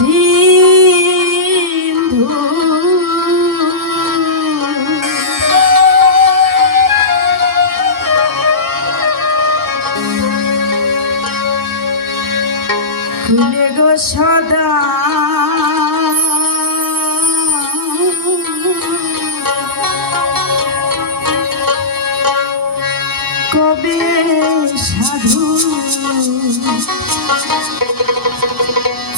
সিন্ধু। তুলে গো সদা। কবে সাধু?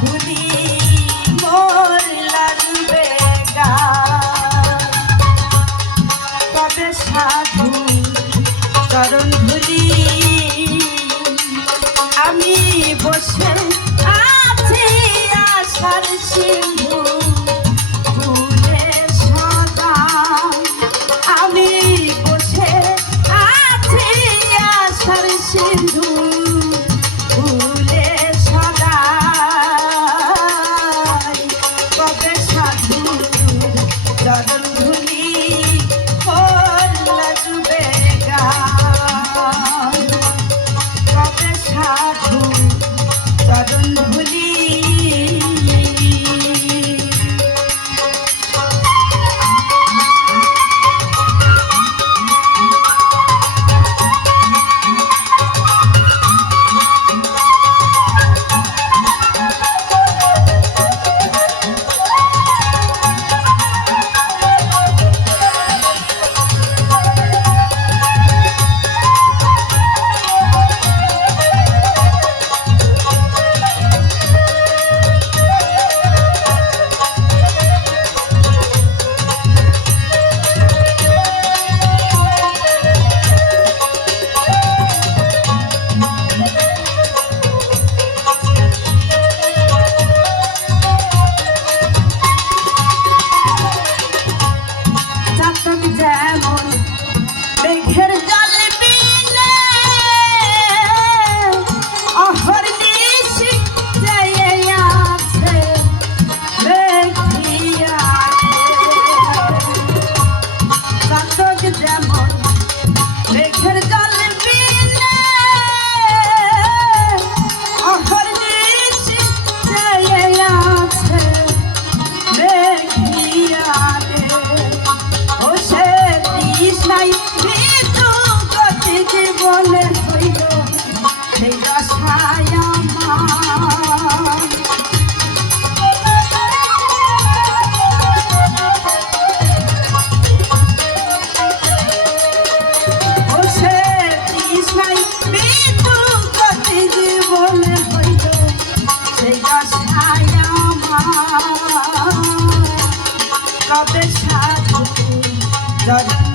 ভুলিয়ে Dad.